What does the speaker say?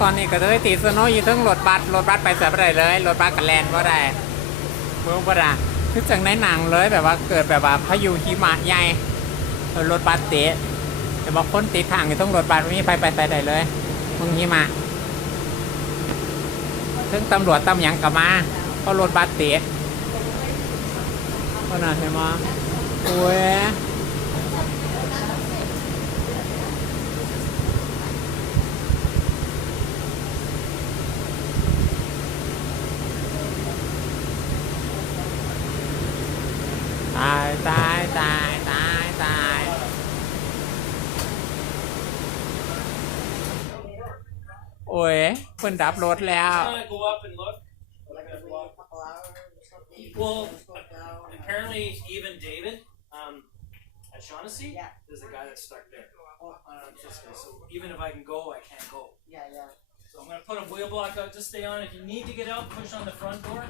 ตอนนี้ก็เลยติดสโนว์อยู่ทั้งรถบัสไปเสียไปได้เลยรถบัสกับแลนก็ได้เมืองปะนะคือจังในหนังเลยแบบว่าเกิดแบบว่าพายุหิมะใหญ่รถบัสเตะแต่บอกคนติดทางอยู่ต้องรถบัสไม่ไปใส่ได้เลยมึงหิมะซึ่งตำรวจตำหยังกลับมาเพราะรถบัสเตะก็น่าใช่ไหมโอ้ยตายโอ้ยเพิ่นดับรถแล้ว I'm gonna go up and look. Well, apparently even David at Shaughnessy, Yeah. there's a guy that's stuck there. Oh, So even if I can go, I can't go. yeah. So I'm gonna put a wheel block out. Just stay on. If you need to get out, push on the front door.